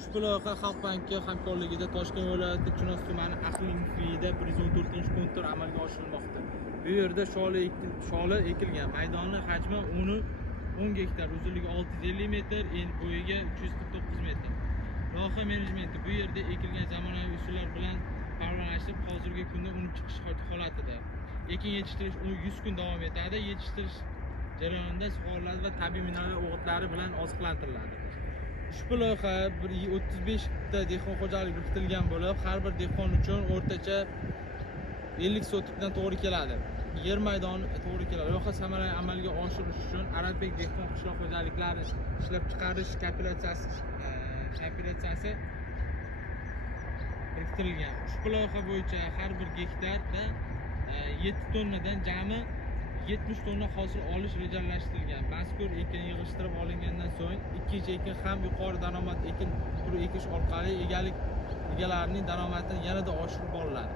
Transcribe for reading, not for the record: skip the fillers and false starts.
Ushbu loyiha Xalq banki hamkorligida Toshkent viloyati Chinoz tumani Ahlinfida 114-kontur amalga oshirilmoqda. Bu yerda sholi ekilgan. Maydoni hajmi 10 gektar, uzunligi 650 metr, bo'yiga 349 metr. Loyiha menejmenti bu yerda ekilgan zamonaviy usullar bilan parvarlashib, hozirgi kunda unib chiqish holatida. Ekin yetishtirish 100 kun davom etadi. Yetishtirish jarayonida sug'oriladi va tabiiy mineral o'g'itlari bilan oziqlantiriladi. Ushbu loyiha 35 ta dehqon xo'jaligi biriktirilgan bo'lib, har bir dehqon uchun o'rtacha 50 sotikdan to'g'ri keladi. Yer maydoni to'g'ri keladi. Loyiha samarali amalga oshirish uchun Aralbek dehqon qishloq xo'jaliklari ishlab chiqarish kooperatsiyasi biriktirilgan. Ushbu loyiha bo'yicha har bir gektarda 7 tonnadan jami 70 tonna hosil olish rejalashtirilgan. Mazkur ekin yig'ishtirib olingandan so'ng ikkinchi ekin ham yuqori daromad ekin turi ekish orqali egalarining daromadini yanada oshirib boriladi.